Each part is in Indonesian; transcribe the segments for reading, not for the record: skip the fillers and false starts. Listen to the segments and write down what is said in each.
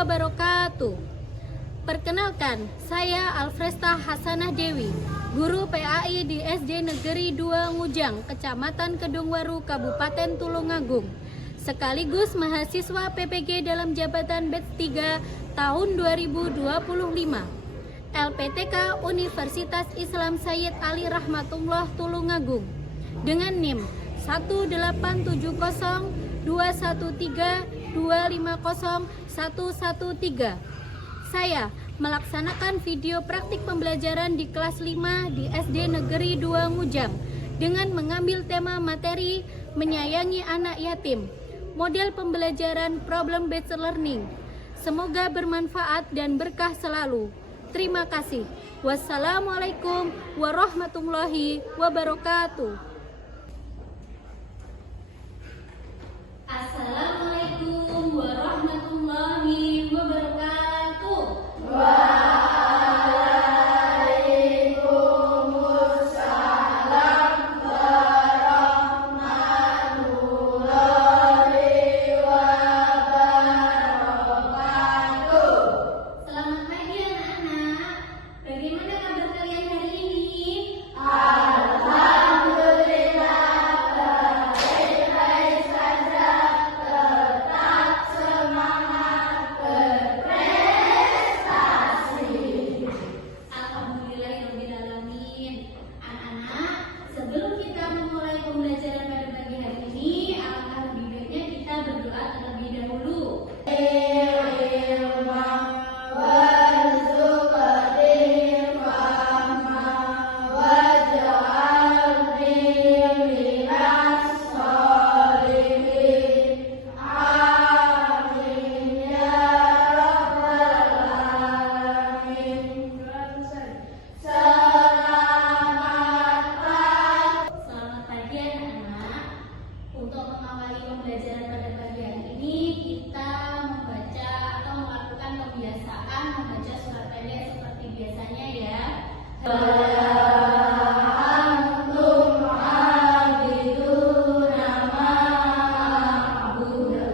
wabarakatuh. Perkenalkan, saya Alfresta Hasanah Dewi, guru PAI di SD Negeri 2 Ngujang, Kecamatan Kedungwaru, Kabupaten Tulungagung, sekaligus mahasiswa PPG dalam jabatan batch 3 tahun 2025. LPTK Universitas Islam Sayyid Ali Rahmatullah Tulungagung dengan NIM 1870113250113. Saya melaksanakan video praktik pembelajaran di kelas 5 di SD Negeri 2 Ngujang dengan mengambil tema materi menyayangi anak yatim. Model pembelajaran problem based learning. Semoga bermanfaat dan berkah selalu. Terima kasih. Wassalamualaikum warahmatullahi wabarakatuh. Assalamualaikum warahmatullahi wabarakatuh. Waalaikumsalam warahmatullahi wabarakatuh. Selamat pagi anak-anak. Bagaimana kabar kalian hari ini? Alhamdulillah baik-baik saja, tetap semangat berprestasi. Alhamdulillahirobbilalamin. Anak-anak, sebelum kita memulai pembelajaran pada pagi hari ini, alangkah lebih baiknya kita berdoa terlebih dahulu. Ilman warzuqni fahma waj'alni minas sholihin. Amin ya rabbal alamin. Selamat pagi anak-anak. Untuk mengawali pembelajaran pada pagi hari ini, kita membaca atau melakukan kebiasaan membaca surat pendek seperti biasanya ya. Antum abiduna ma'budu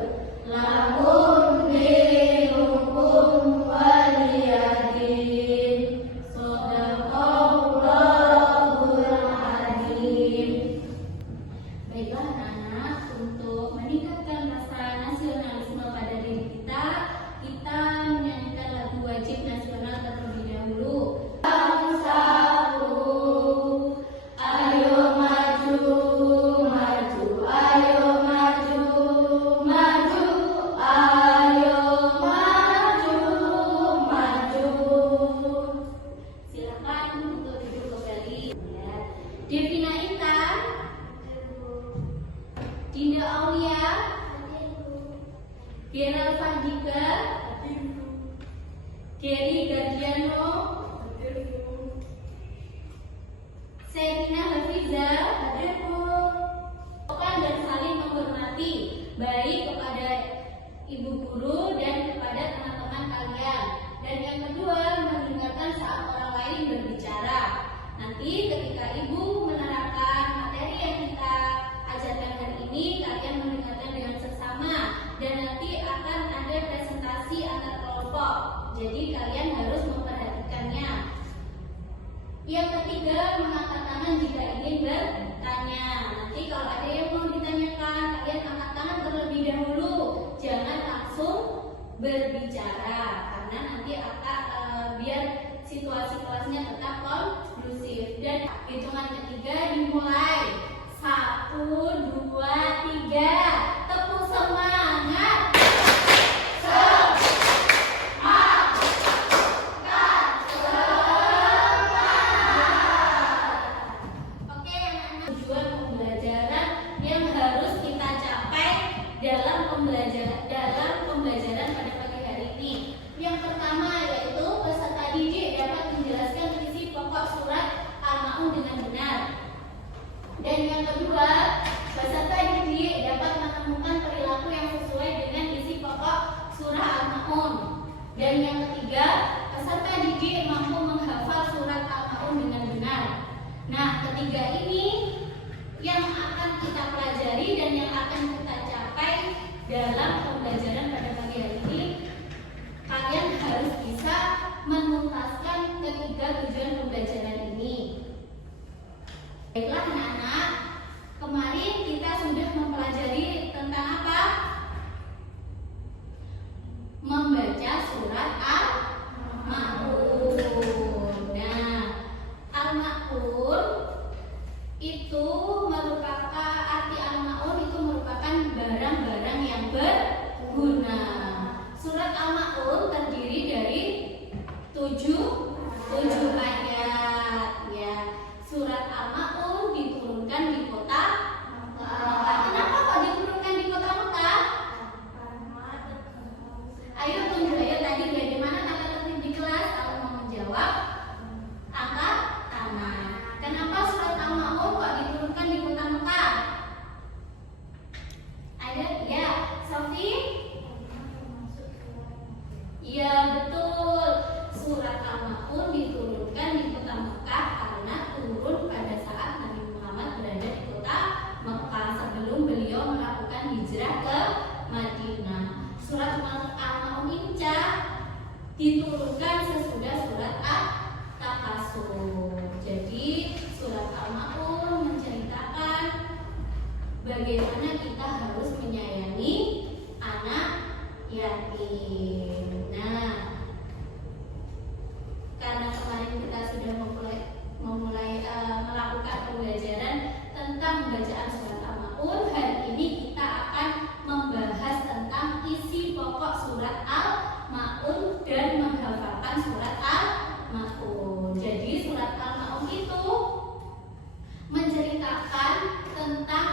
lakum dinukum waliyadin. Shadaqallahul azim. Baiklah anak-anak, untuk meningkatkan rasa nasionalisme pada diri kita menyanyikan lagu wajib nasional terlebih dahulu. Bangsaku, ayo maju, maju, ayo maju, maju, ayo maju, maju. Silakan untuk duduk kembali. Ya. Devina Intan, Dinda Aulia, Geral Fadika, Geri Gardiano, Serina Hafiza, dan saling menghormati baik kepada ibu guru dan kepada teman-teman kalian. Dan yang kedua, mendengarkan saat orang lain berbicara. Nanti ketika ibu menerangkan materi yang kita ajarkan hari ini, kalian mendengarkan dengan seksama dan nanti akan ada presentasi antar kelompok. Jadi kalian harus memperhatikannya. Yang ketiga, mengangkat tangan jika ingin bertanya. Nanti kalau ada yang mau ditanyakan, kalian angkat tangan terlebih dahulu. Jangan langsung berbicara, karena nanti akan biar situasi kelasnya tetap kondusif. Dan hitungan ketiga dimulai. 1, 2, 3. Tepuk semangat. Oke anak-anak, tujuan pembelajaran yang harus kita capai dalam pembelajaran pada pagi hari ini. Yang pertama yaitu peserta didik dapat menjelaskan isi itu merupakan arti al-ma'un itu merupakan barang-barang yang berguna. Surat al-ma'un terdiri dari 7 ayat ya. Surat al-ma'un diturunkan di kota Mekah. Kenapa kok diturunkan di kota Mekah? Ayo tunjuk, ayo tadi bagaimana tata tertib di kelas? Kalau mau menjawab, angkat tangan. Kenapa surat al-ma'un kok diturunkan di kota Mekah? Ada ya, Sofi? Iya betul. Surat al-ma'un diturunkan di kota Mekah karena turun pada saat Nabi Muhammad berada di kota Mekah sebelum beliau melakukan hijrah ke Madinah. Surat al-ma'un ini diturunkan sesudah surat at-takasur. Jadi surat al-ma'un menceritakan bagaimana kita harus menyayangi anak yatim. Nah, karena kemarin kita sudah memulai melakukan pembelajaran tentang bacaan surat al-ma'un, hari ini kita akan membahas tentang isi pokok surat al-ma'un dan menghafalkan surat al-ma'un. Jadi surat al-ma'un itu menceritakan tentang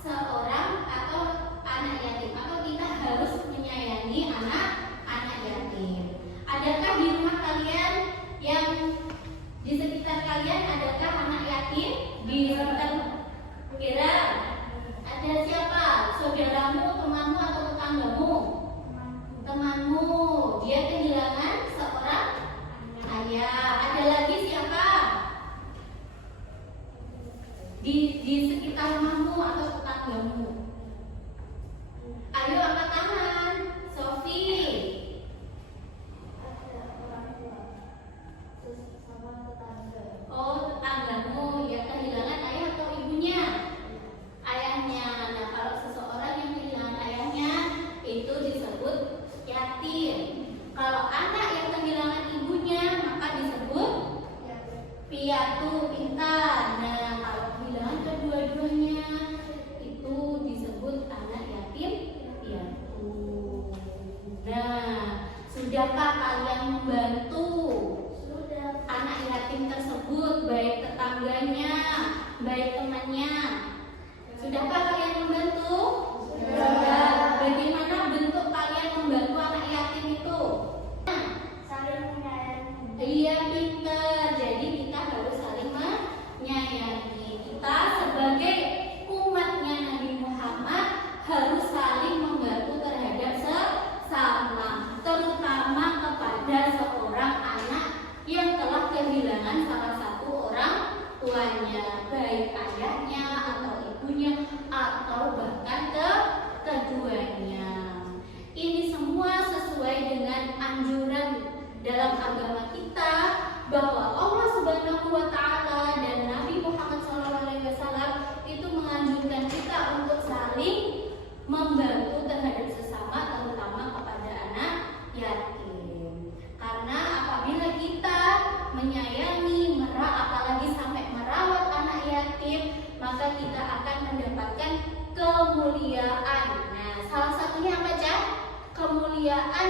seorang atau anak yatim, atau kita harus menyayangi anak yatim. Adakah di rumah kalian yang di sekitar kalian adakah anak yatim? Di sekitar kira ada siapa? Saudaramu, temanmu atau tetanggamu? Temanmu. Dia kehilangan seorang ayah. Ada lagi siapa? Di sekitar rumahmu atau tetanggamu? Ayo angkat tangan. Sofi. Oh, tetanggamu ya kehilangan ayah atau ibunya? Ayahnya. Nah, kalau seseorang yang kehilangan ayahnya itu disebut yatim. Kalau anak yang kehilangan ibunya maka disebut piatu, pintar. Nah, kalau kehilangan kedua-duanya itu disebut anak yatim piatu. Nah, sudahkah kalian membantu anak yatim tersebut, baik tetangganya, baik temannya? Sudahkah kalian membantu? Sudah. Bagaimana bentuk kalian membantu anak yatim itu? Saling menyayangi. Iya, pintar. Jadi kita harus saling menyayangi. Kita sebagai umatnya Nabi Muhammad harus saling membantu terhadap sesama, terutama kepada seorang anak yang telah kehilangan salah satu orang tuanya, baik ayahnya atau ibunya atau bahkan keduanya. Ini semua sesuai dengan anjuran dalam agama kita bahwa Allah Subhanahu wa taala dan Nabi Muhammad SAW itu menganjurkan kita untuk saling membantu terhadap sesama, terutama kepada anak yatim. Karena apabila kita menyayangi, apalagi sampai merawat anak yatim, maka kita akan mendapatkan kemuliaan. Nah, salah satunya apa, Cak? Kemuliaan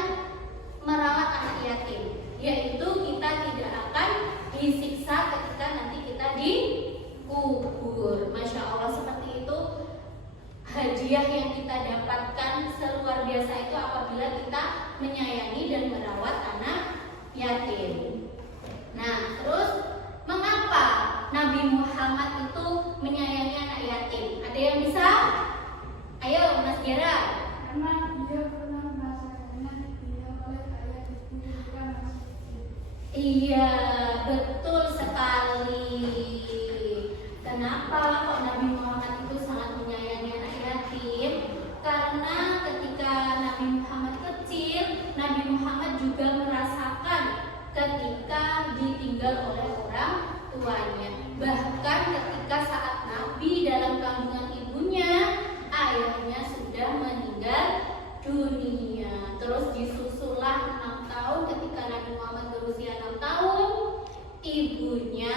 merawat anak yatim, yaitu kita tidak akan disiksa ketika nanti kita dikubur. Masya Allah, seperti itu hadiah yang kita dapatkan seluar biasa itu apabila kita menyayangi dan merawat anak yatim. Nah, terus mengapa Nabi Muhammad itu menyayangi anak yatim? Ada yang bisa? Ayo, Mas Gera. Karena dia pernah merasakannya ditinggal oleh ayah ibu ketika masih kecil. Iya, betul sekali. Kenapa kok Nabi Muhammad itu sangat menyayangi anak yatim? Karena ketika Nabi Muhammad kecil, Nabi Muhammad juga merasakan ketika ditinggal oleh orang tuanya. Bahkan ketika saat Nabi dalam kandungan ibunya, ayahnya sudah meninggal dunia. Terus disusullah 6 tahun ketika Nabi Muhammad berusia 6 tahun, ibunya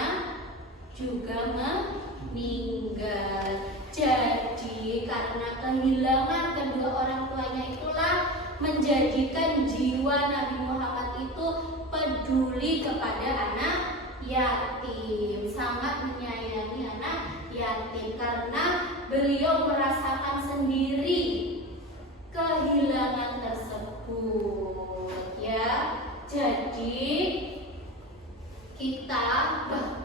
juga meninggal. Jadi karena kehilangan kedua orang tuanya itulah menjadikan jiwa Nabi Muhammad itu peduli kepada anak yatim, sangat menyayangi anak yatim karena beliau merasakan sendiri kehilangan tersebut, ya. Jadi kita,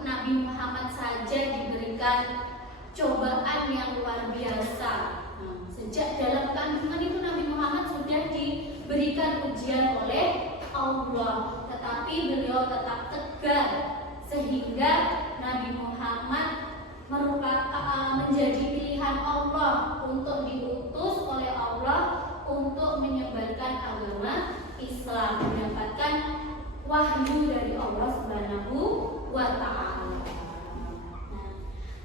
Nabi Muhammad saja diberikan cobaan yang luar biasa. Sejak dalam kandungan itu Nabi Muhammad sudah diberikan ujian oleh Allah, tetapi beliau tetap tegar sehingga Nabi Muhammad menjadi pilihan Allah untuk diutus oleh Allah untuk menyebarkan agama Islam, mendapatkan wahyu dari Allah Subhanahu wa Ta'ala.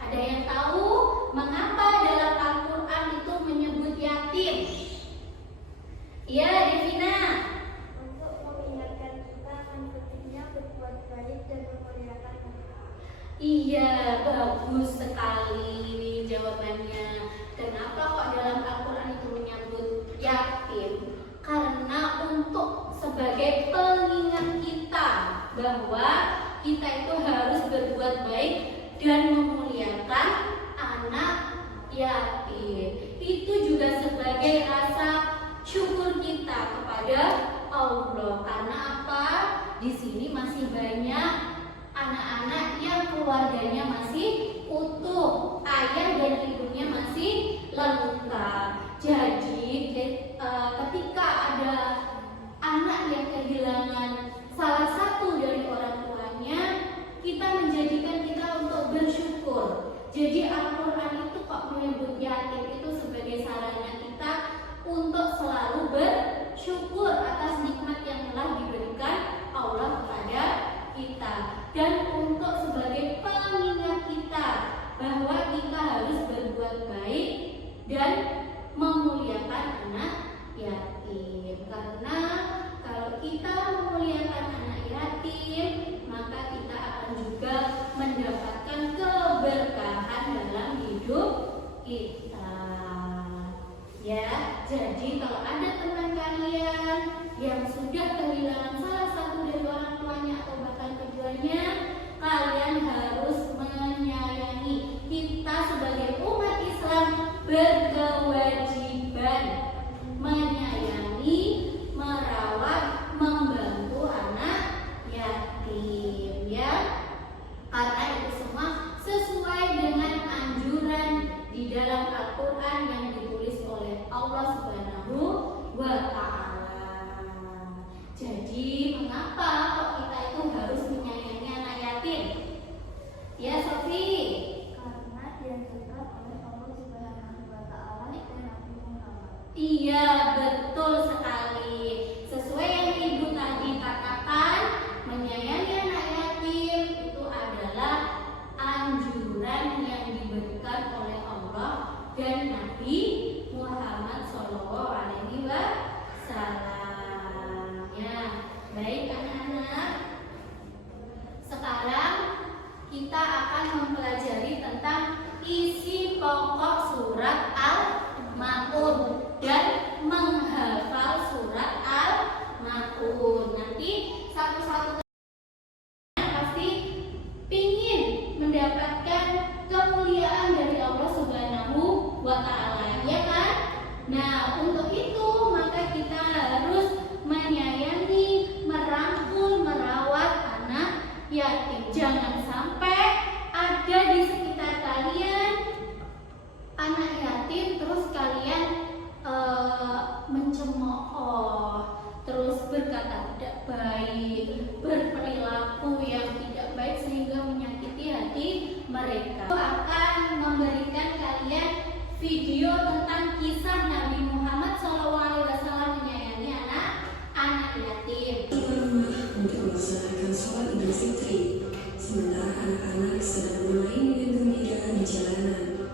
Ada yang tahu mengapa dalam Al-Quran itu menyebut yatim? Ya, Devina. Untuk mengingatkan kita akan pentingnya berbuat baik dan memuliakan mereka. Iya, bagus sekali jawabannya. Kenapa kok dalam Al-Quran itu menyebut yatim? Karena untuk sebagai pengingat kita bahwa kita itu harus berbuat baik dan memuliakan anak yatim. Itu juga sebagai rasa syukur kita kepada Allah. Karena apa? Di sini masih banyak anak-anak yang keluarganya masih utuh, ayah dan ibunya masih lengkap. Jadi ketika ada anak yang kehilangan salah satu dari orang tuanya, kita menjadikan kita untuk bersyukur. Jadi Al-Quran itu kok menyebut yatim itu sebagai sarana kita untuk selalu bersyukur atas nikmat yang telah diberikan Allah kepada kita, dan untuk sebagai pengingat kita bahwa kita harus berbuat baik dan memuliakan anak yatim. Karena kalau kita memuliakan anak yatim, maka kita akan juga mendapatkan keberkahan dalam hidup kita. Ya, jadi kalau ada teman kalian yang sudah kehilangan salah satu dari orang tuanya atau bahkan keduanya, kalian harus menyayangi. Kita sebagai umat Islam berkewajiban menyayangi, merawat, membantu anak yatim, ya. Karena itu semua sesuai dengan anjuran di dalam Al-Quran yang ditulis oleh Allah Subhanahu wa Ta'ala. Jadi mengapa kok kita itu harus menyayangi anak yatim? Ya, Sofi. Karena dianjurkan oleh Allah Subhanahu wa Ta'ala dan Nabi Muhammad. Iya, betul sekali. Sesuai yang Ibu tadi katakan, menyayangi anak yatim itu adalah anjuran yang diberikan oleh Allah dan Nabi Muhammad SAW. Ya, baik anak-anak. Sekarang kita akan mempelajari tentang isi pokok surat Al-Maun dan menghafal surat Al-Maun. Nanti satu-satu pasti ingin mendapatkan kemuliaan dari Allah Subhanahu wa Ta'ala, ya kan? Nah, untuk itu maka kita harus menyayangi, merangkul, merawat anak yatim. Jangan sampai ada di sekitar kalian anak yatim terus kalian mencemooh, terus berkata tidak baik, berperilaku yang tidak baik sehingga menyakiti hati mereka. Aku akan memberikan kalian video tentang kisah Nabi Muhammad SAW menyayangi anak yatim. Untuk melaksanakan sholat Idul Fitri, sementara anak-anak sedang bermain dengan gembira di jalanan.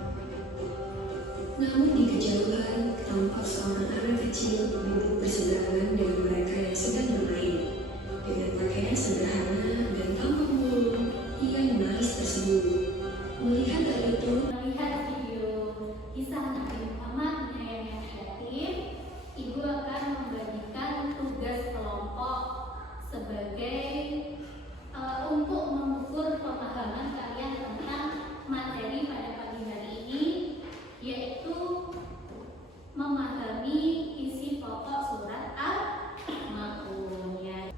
Namun di kejauhan tampak seorang anak kecil duduk berseberangan dengan mereka yang sedang bermain. Dengan pakaian sederhana dan tampak murung, ia nyaris tersenyum. Melihat hal itu, Melihat video kisah Nabi Muhammad menyayangi anak yatim, ibu akan membagikan tugas kelompok sebagai untuk mengukur pemahaman kalian tentang materi pada pagi hari ini, yaitu memahami isi pokok surat Al-Maun. Ya.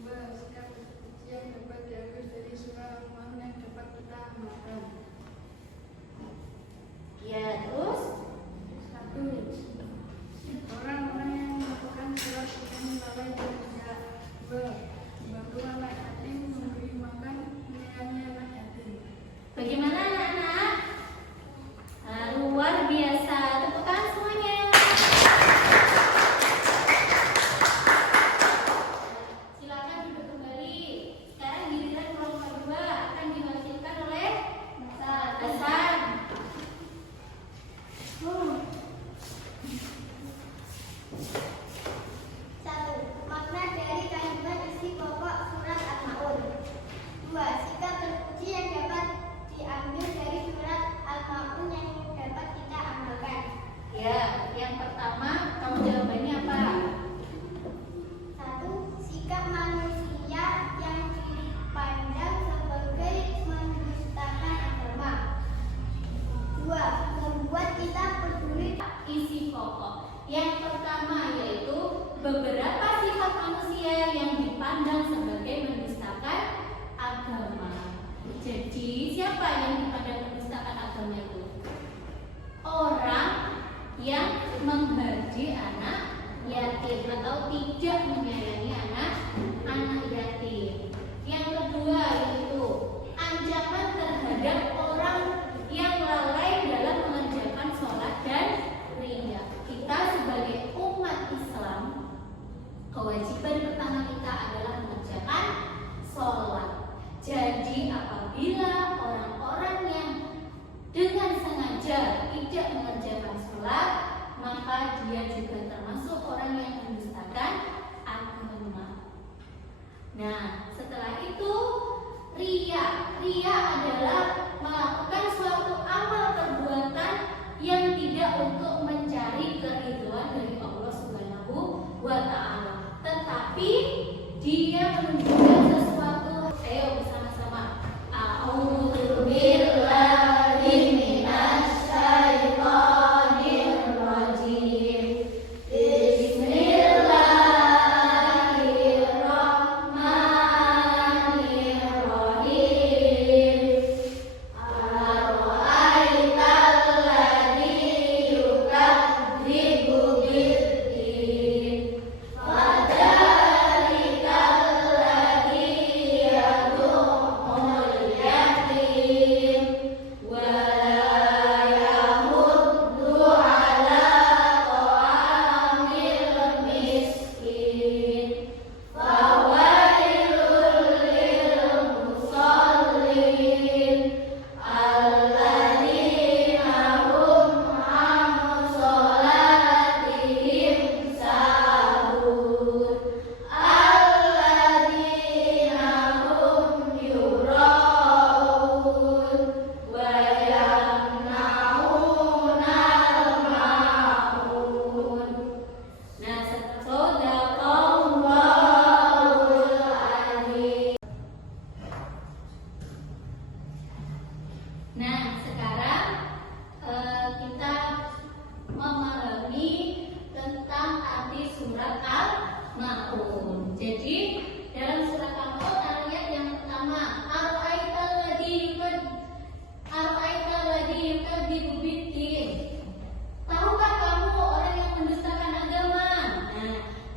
Dua, sikap bersuci yang dapat diambil dari surah Al-Maun yang dapat kita amalkan. Ya, terus 1. Orang-orang yang melakukan sholat dengan lalai dan tidak. 2. Membantu anak yatim, memberi makan, menyayangi anak yatim. bagaimana anak-anak? Nah, luar biasa. Tepuk tangan semuanya. Silakan duduk kembali. Sekarang giliran kelompok 2 akan diwakilkan oleh Hasan. Satu, makna dari kandungan isi pokok surat Al-Maun. 2. Sikap berpuji yang dapat diambil dari surat Al-Maun yang dapat kita amalkan. Ya, yang pertama kamu jawabannya apa? 1. Sikap manusia yang dipandang sebagai mendustakan agama. 2. Membuat kita peduli. Isi pokok. Yang pertama yaitu beberapa sifat manusia yang dipandang sebagai mendustakan agama. Jadi siapa yang dipandang mendustakan agama itu? Orang yang menghardi anak yatim atau tidak menyayangi anak yatim. Yang kedua yaitu ancaman terhadap orang yang lalai dalam mengerjakan sholat dan ria. Kita sebagai umat Islam, kewajiban pertama kita adalah mengerjakan sholat. Jadi apabila orang-orang yang dengan sengaja tidak mengerjakan sholat, maka dia juga termasuk orang yang mendustakan agama. Nah, setelah itu ria. Ria adalah melakukan suatu amal perbuatan yang tidak untuk mencari keridhaan dari Allah Subhanahu wa Ta'ala,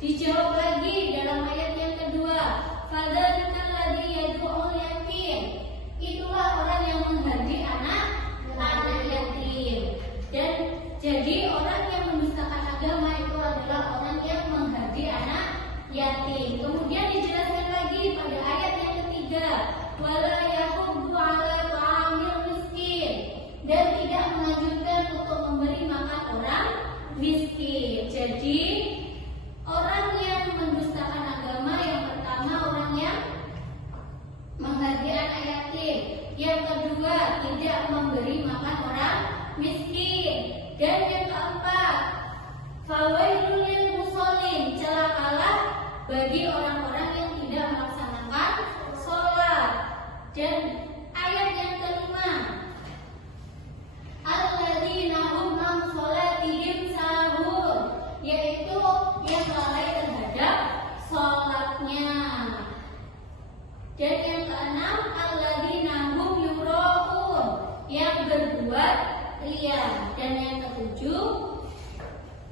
Dijawab lagi dalam ayat yang kedua, fadzalika alladzi yad'ul yatim. Itulah orang yang menghaji anak yatim. Dan jadi orang yang mendustakan agama itu adalah orang yang menghaji anak yatim. Kemudian dijelaskan lagi pada ayat yang ketiga, wala yahuddu ala ta'amil miskin, dan tidak menganjurkan untuk memberi makan orang miskin. Jadi orang yang mendustakan agama yang pertama orang yang menghaji anak yatim, yang kedua tidak memberi makan orang miskin, dan yang keempat fawailul lil musallin, celakalah bagi orang-orang yang tidak melaksanakan sholat. Dan ayat yang kelima, alladzina hum an sholatihim sahun, yaitu yang lalai terhadap sholatnya. Dan yang keenam, alladzina hum yura'un, yang berbuat riya. Dan yang ketujuh,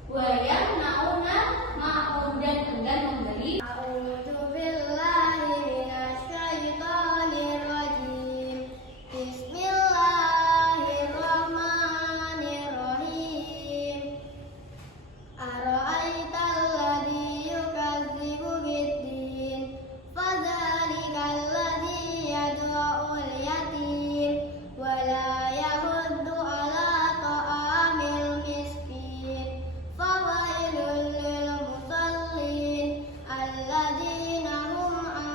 wa yamna'una ma'un, dan enggan memberi. A'udzu billahi minasyaitonir rajim. Bismillahirrahmanirrahim. Ara'aital ladzi yukadzibu biddin, fadzalikal ladzi yad'ul yatim wa la yahuddu ala ta'amil miskin, fawailul lil musallin alladzina hum an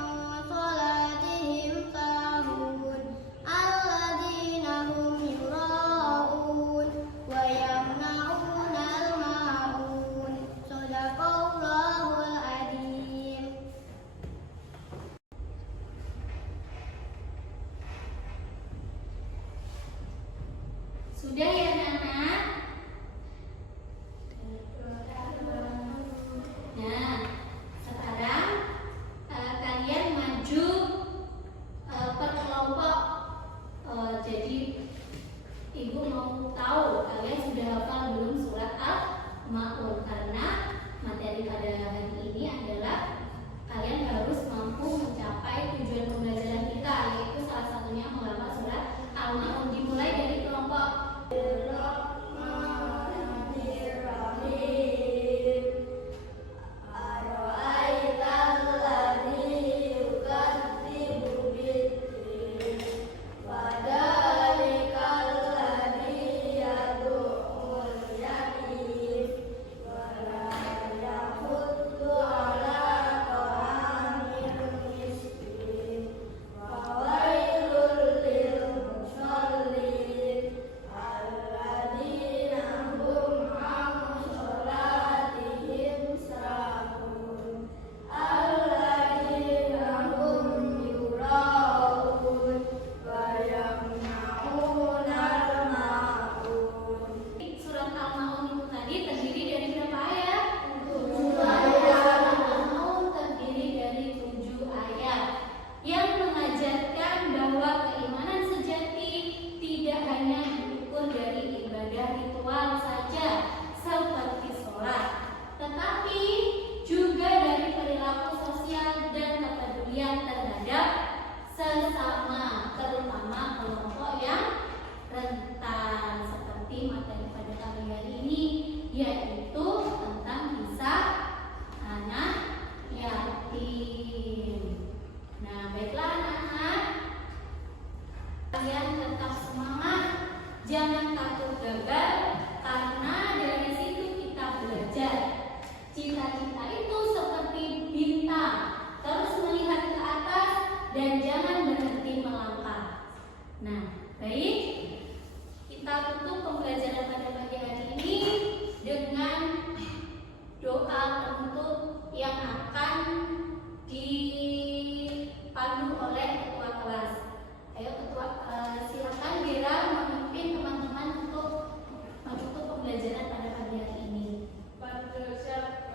sholatihim sahun, alladzina hum yura'un wa yamna'unal ma'un. Shadaqallahul adzim. Sudah ya anak-anak? Nah, sekarang kalian maju per kelompok. Jadi ibu mau tahu kalian sudah hafal belum surat Al-Ma'un, karena materi pada hari ini adalah kalian harus mampu mencapai tujuan pembelajaran kita, yaitu salah satunya menghafal surat Al-Ma'un. Dimulai dari kelompok surat Al-Ma'un itu tadi terdiri dari berapa ayat? 7 ayat. Al-Ma'un terdiri dari 7 ayat yang mengajarkan bahwa keimanan sejati tidak hanya diukur dari ibadah ritual saja seperti sholat, tetapi juga dari perilaku sosial dan kepedulian terhadap sesama, terutama kelompok yang rentan, seperti materi pada kali hari ini, yaitu tentang kisah anak yatim. Nah, baiklah anak-anak, kalian tetap semangat, jangan takut gagal, karena dari situ kita belajar. Cita-cita itu seperti bintang, terus melihat ke atas dan jangan berhenti melangkah. Nah, baik, kita tutup pembelajaran pada pagi hari ini dengan doa penutup yang akan dipandu oleh ketua kelas. Ayo ketua, silakan Dira memimpin teman-teman untuk menutup pembelajaran pada pagi hari ini. Pada siap,